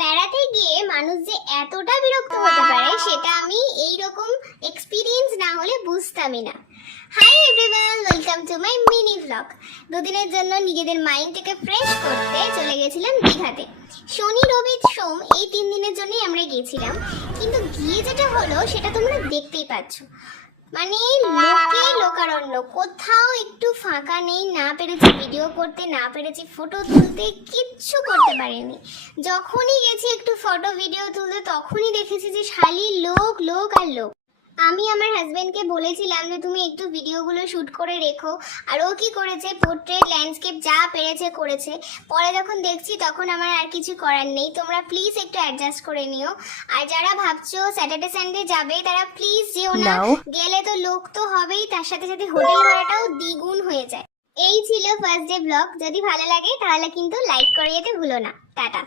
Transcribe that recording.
বেড়াতে গিয়ে মানুষ যে এতটা বিরক্ত হতে পারে সেটা আমি এইরকম এক্সপিরিয়েন্স না হলে বুঝতামই না। Hi everyone, welcome to my mini blog. দুদিনের জন্য নিজেদের মাইন্ডটাকে ফ্রেশ করতে চলে গেছিলাম দীঘাতে। শনি রবি সোম এই 3 দিনের জন্যই আমরা গিয়েছিলাম, কিন্তু গিয়ে যেটা হলো সেটা তোমরা দেখতেই পাচ্ছ। মানে লোকে লোকারণ্য, কোথাও একটু ফাঁকা নেই। না পেরেছি ভিডিও করতে, না পেরেছি ফটো তুলতে, কিচ্ছু করতে পারিনি। যখনই গেছি একটু ফটো ভিডিও তুলতে তখনই দেখেছি যে খালি লোক লোক আর লোক। আমি আমার হাজবেন্ডকে বলেছিলাম যে তুমি একটু ভিডিওগুলো শ্যুট করে রেখো, আর ও কি করেছে, পোর্ট্রেট ল্যান্ডস্কেপ যা পেরেছে করেছে। পরে যখন দেখছি তখন আমার আর কিছু করার নেই। তোমরা প্লিজ একটু অ্যাডজাস্ট করে নিও। আর যারা ভাবছো স্যাটারডে সানডে যাবে তারা প্লিজ যেও না, গেলে তো লোক তো হবেই, তার সাথে সাথে হোটেল ভাড়াটাও দ্বিগুণ হয়ে যায়। এই ছিল ফার্স্ট ডে ব্লগ। যদি ভালো লাগে তাহলে কিন্তু লাইক করে যেতে ভুলো না। টাটা।